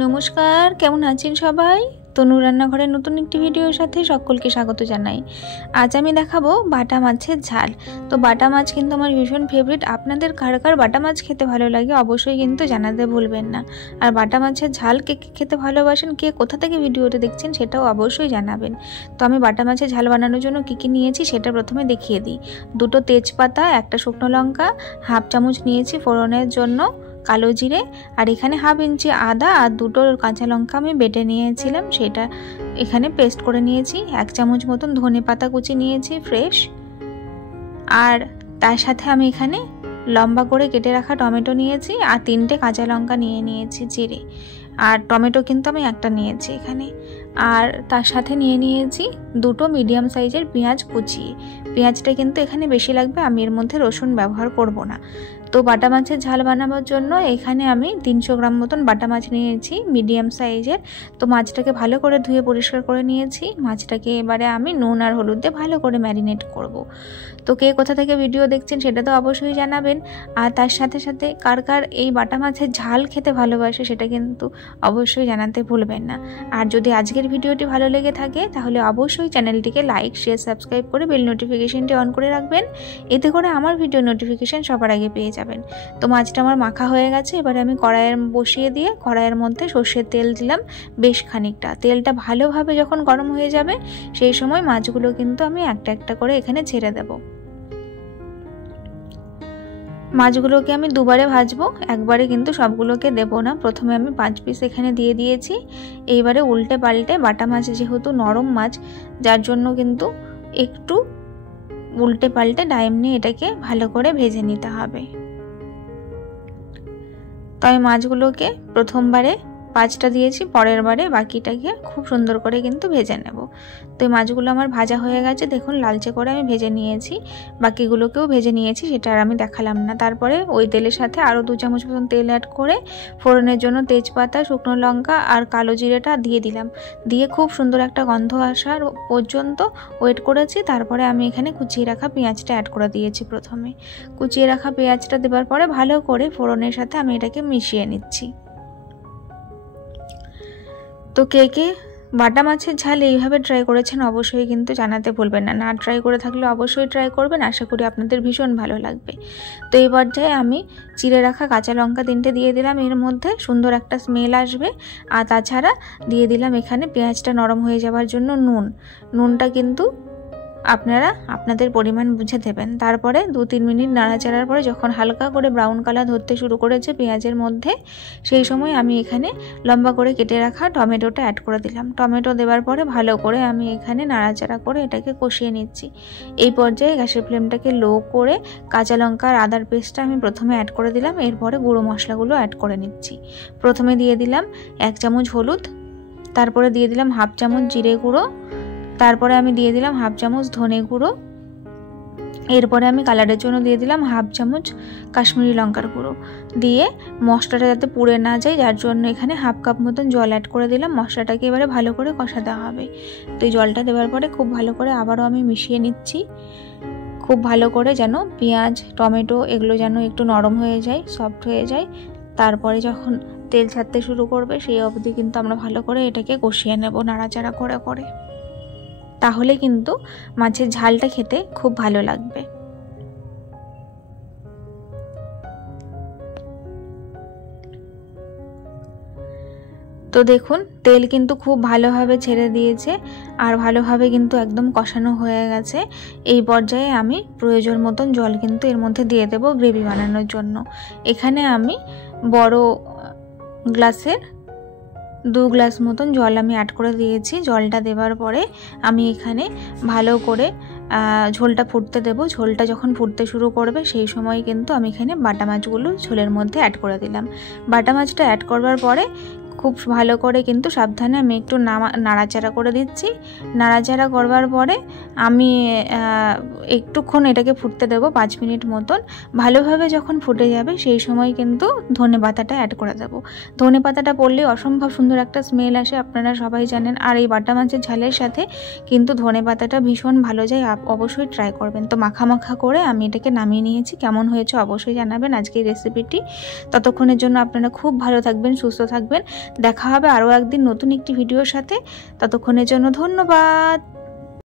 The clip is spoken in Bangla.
নমস্কার, কেমন আছেন সবাই? তনু রান্নাঘরের নতুন একটি ভিডিওর সাথে সকলকে স্বাগত জানাই। আজ আমি দেখাবো বাটা মাছের ঝাল। তো বাটা মাছ কিন্তু আমার ভীষণ ফেভারিট। আপনাদের কার কার বাটা মাছ খেতে ভালো লাগে অবশ্যই কিন্তু জানাতে ভুলবেন না। আর বাটা মাছের ঝাল কে খেতে ভালোবাসেন, কে কোথা থেকে ভিডিওটা দেখছেন সেটাও অবশ্যই জানাবেন। তো আমি বাটা মাছের ঝাল বানানোর জন্য কী নিয়েছি সেটা প্রথমে দেখিয়ে দিই। 2টো তেজপাতা, 1টা শুকনো লঙ্কা, হাফ চামচ নিয়েছি ফোড়নের জন্য কালো জিরে, আর এখানে হাফ ইঞ্চি আদা আর 2টো কাঁচা লঙ্কা আমি বেটে নিয়েছিলাম, সেটা এখানে পেস্ট করে নিয়েছি। 1 চামচ মতন ধনে পাতা কুচি নিয়েছি ফ্রেশ, আর তার সাথে আমি এখানে লম্বা করে কেটে রাখা টমেটো নিয়েছি আর 3টে কাঁচা লঙ্কা নিয়েছি চিড়ে, আর টমেটো কিন্তু আমি একটা নিয়েছি এখানে। আর তার সাথে নিয়েছি 2টো মিডিয়াম সাইজের পেঁয়াজ কুচিয়ে। পেঁয়াজটা কিন্তু এখানে বেশি লাগবে, আমি এর মধ্যে রসুন ব্যবহার করব না। তো বাটা মাছের ঝাল বানানোর জন্য এখানে আমি 300 গ্রাম মতন বাটা মাছ নিয়েছি মিডিয়াম সাইজের। তো মাছটাকে ভালো করে ধুয়ে পরিষ্কার করে নিয়েছি। মাছটাকে এবারে আমি নুন আর হলুদ দিয়ে ভালো করে ম্যারিনেট করব। তো কে কোথা থেকে ভিডিও দেখছেন সেটা তো অবশ্যই জানাবেন। আর তার সাথে সাথে কার কার এই বাটা মাছের ঝাল খেতে ভালোবাসে সেটা কিন্তু অবশ্যই জানাতে ভুলবেন না। আর যদি আজকের ভিডিওটি ভালো লেগে থাকে তাহলে অবশ্যই চ্যানেলটিকে লাইক, শেয়ার, সাবস্ক্রাইব করে বেল নোটিফিকেশনটি অন করে রাখবেন। এতে করে আমার ভিডিও নোটিফিকেশন সবার আগে পেয়ে যাবেন। তো মাছটা আমার মাখা হয়ে গেছে। এবারে আমি কড়াইয়ের বসিয়ে দিয়ে কড়াইয়ের মধ্যে সর্ষের তেল দিলাম বেশ খানিকটা। তেলটা ভালোভাবে যখন গরম হয়ে যাবে সেই সময় মাছগুলো কিন্তু আমি একটা একটা করে এখানে ছেড়ে দেব। মাছগুলোকে আমি দুবারে ভাজবো, একবারে কিন্তু সবগুলোকে দেব না। প্রথমে আমি 5 পিস এখানে দিয়ে দিয়েছি। এইবারে উল্টে পাল্টে, বাটা মাছ যেহেতু নরম মাছ যার জন্য কিন্তু একটু উল্টে পাল্টে টাইম নিয়ে এটাকে ভালো করে ভেজে নিতে হবে। তো আমি মাছগুলোকে প্রথমবারে 5টা দিয়েছি, পরের বারে বাকিটাকে খুব সুন্দর করে কিন্তু ভেজে নেব। তো এই মাছগুলো আমার ভাজা হয়ে গেছে, দেখুন লালচে করে আমি ভেজে নিয়েছি। বাকিগুলোকেও ভেজে নিয়েছি, সেটা আর আমি দেখালাম না। তারপরে ওই তেলের সাথে আরও 2 চামচ মতন তেল অ্যাড করে ফোড়নের জন্য তেজপাতা, শুকনো লঙ্কা আর কালো জিরেটা দিয়ে দিলাম। দিয়ে খুব সুন্দর একটা গন্ধ আসার পর্যন্ত ওয়েট করেছি। তারপরে আমি এখানে কুচিয়ে রাখা পেঁয়াজটা অ্যাড করে দিয়েছি। প্রথমে কুচিয়ে রাখা পেঁয়াজটা দেওয়ার পরে ভালো করে ফোড়নের সাথে আমি এটাকে মিশিয়ে নিচ্ছি। তো কে কে বাটা মাছের ঝাল এইভাবে ট্রাই করেছেন অবশ্যই কিন্তু জানাতে ভুলবেন না। না ট্রাই করে থাকলে অবশ্যই ট্রাই করবেন, আশা করি আপনাদের ভীষণ ভালো লাগবে। তো এই পর্যায়ে আমি চিড়ে রাখা কাঁচা লঙ্কা 3টে দিয়ে দিলাম, এর মধ্যে সুন্দর একটা স্মেল আসবে। আর তাছাড়া দিয়ে দিলাম এখানে পেঁয়াজটা নরম হয়ে যাওয়ার জন্য নুনটা কিন্তু আপনারা আপনাদের পরিমাণ বুঝে দেবেন। তারপরে 2-3 মিনিট নাড়াচাড়ার পরে যখন হালকা করে ব্রাউন কালার ধরতে শুরু করেছে পেঁয়াজের মধ্যে, সেই সময় আমি এখানে লম্বা করে কেটে রাখা টমেটোটা অ্যাড করে দিলাম। টমেটো দেওয়ার পরে ভালো করে আমি এখানে নাড়াচাড়া করে এটাকে কষিয়ে নিচ্ছি। এই পর্যায়ে গ্যাসের ফ্লেমটাকে লো করে কাঁচা লঙ্কা আর আদার পেস্টটা আমি প্রথমে অ্যাড করে দিলাম। এরপরে গুঁড়ো মশলাগুলো অ্যাড করে নিচ্ছি। প্রথমে দিয়ে দিলাম 1 চামচ হলুদ, তারপরে দিয়ে দিলাম হাফ চামচ জিরে গুঁড়ো, তারপরে আমি দিয়ে দিলাম হাফ চামচ ধনে গুঁড়ো, এরপরে আমি কালারের জন্য দিয়ে দিলাম হাফ চামচ কাশ্মীরি লঙ্কার গুঁড়ো। দিয়ে মশলাটা যাতে পুড়ে না যায় যার জন্য এখানে হাফ কাপ মতন জল অ্যাড করে দিলাম। মশলাটাকে এবারে ভালো করে কষাতে হবে। তো এই জলটা দেওয়ার পরে খুব ভালো করে আবারও আমি মিশিয়ে নিচ্ছি, খুব ভালো করে যেন পেঁয়াজ, টমেটো এগুলো যেন একটু নরম হয়ে যায়, সফট হয়ে যায়। তারপরে যখন তেল ছাড়তে শুরু করবে সেই অবধি কিন্তু আমরা ভালো করে এটাকে কষিয়ে নেব নাড়াচাড়া করে করে। তাহলে কিন্তু মাছের ঝালটা খেতে খুব ভালো লাগবে। তো দেখুন তেল কিন্তু খুব ভালোভাবে ছেড়ে দিয়েছে আর ভালোভাবে কিন্তু একদম কষানো হয়ে গেছে। এই পর্যায়ে আমি প্রয়োজন মতন জল কিন্তু এর মধ্যে দিয়ে দেব গ্রেভি বানানোর জন্য। এখানে আমি বড় গ্লাসের 2 গ্লাস মতন জল আমি অ্যাড করে দিয়েছি। জলটা দেওয়ার পরে আমি এখানে ভালো করে ঝোলটা ফুটতে দেব। ঝোলটা যখন ফুটতে শুরু করবে সেই সময় কিন্তু আমি এখানে বাটা মাছগুলো ঝোলের মধ্যে অ্যাড করে দিলাম। বাটা মাছটা অ্যাড করবার পরে খুব ভালো করে কিন্তু সাবধানে আমি একটু নাড়াচাড়া করে দিচ্ছি। নাড়াচাড়া করবার পরে আমি একটুক্ষণ এটাকে ফুটতে দেবো 5 মিনিট মতন। ভালোভাবে যখন ফুটে যাবে সেই সময় কিন্তু ধনে পাতাটা অ্যাড করে দেবো। ধনে পাতাটা পড়লে অসম্ভব সুন্দর একটা স্মেল আসে, আপনারা সবাই জানেন। আর এই বাটা মাছের ঝালের সাথে কিন্তু ধনে পাতাটা ভীষণ ভালো যায়, অবশ্যই ট্রাই করবেন। তো মাখা মাখা করে আমি এটাকে নামিয়ে নিয়েছি। কেমন হয়েছে অবশ্যই জানাবেন আজকের রেসিপিটি। ততক্ষণের জন্য আপনারা খুব ভালো থাকবেন, সুস্থ থাকবেন। দেখা হবে আরও একদিন নতুন একটি ভিডিওর সাথে। ততক্ষণের জন্য ধন্যবাদ।